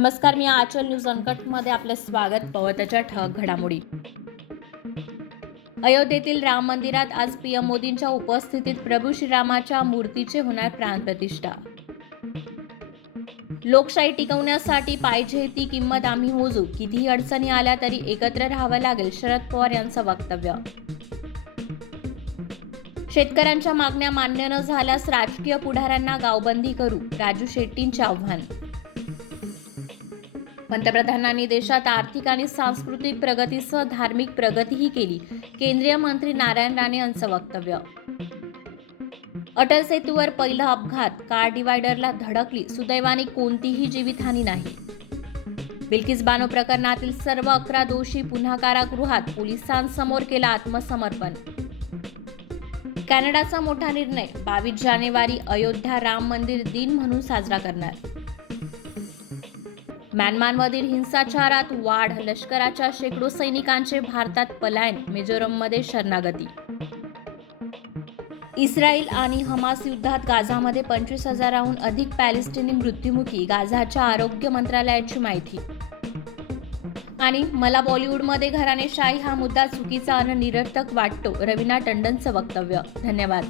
नमस्कार, मी आचल न्यूज अनकटमध्ये आपले स्वागत. पवताच्या ठळक घडामोडी. अयोध्येतील राम मंदिरात आज पीएम मोदींच्या उपस्थितीत प्रभू श्रीरामाच्या मूर्तीचे होणार प्राणप्रतिष्ठा. लोकशाही टिकवण्यासाठी पाहिजे ती किंमत आम्ही मोजू, कितीही अडचणी आल्या तरी एकत्र राहावं लागेल, शरद पवार यांचं वक्तव्य. शेतकऱ्यांच्या मागण्या मान्य न झाल्यास राजकीय पुढाऱ्यांना गावबंदी करू, राजू शेट्टींचे आव्हान. पंतप्रधानांनी देशात आर्थिक आणि सांस्कृतिक प्रगतीसह धार्मिक प्रगतीही केली, केंद्रीय मंत्री नारायण राणे यांचं वक्तव्य. अटल सेतूवर पहिला अपघात, कार डिवायडरला धडकली, सुदैवाने कोणतीही जीवितहानी नाही. बिल्किस बानो प्रकरणातील सर्व 11 दोषी पुन्हा कारागृहात, पोलिसांसमोर केला आत्मसमर्पण. कॅनडाचा मोठा निर्णय, 22 जानेवारी अयोध्या राम मंदिर दिन म्हणून साजरा करणार. म्यानमारमधील हिंसाचारात वाढ, लष्कराच्या शेकडो सैनिकांचे भारतात पलायन, मिझोरममध्ये शरणागती. इस्रायल आणि हमास युद्धात गाझामध्ये 25,000हून अधिक पॅलेस्टिनी मृत्युमुखी, गाझाच्या आरोग्य मंत्रालयाची माहिती. आणि मला बॉलिवूडमध्ये घराणेशाही हा मुद्दा चुकीचा आणि निरर्थक वाटतो, रवीना टंडनचं वक्तव्य. धन्यवाद.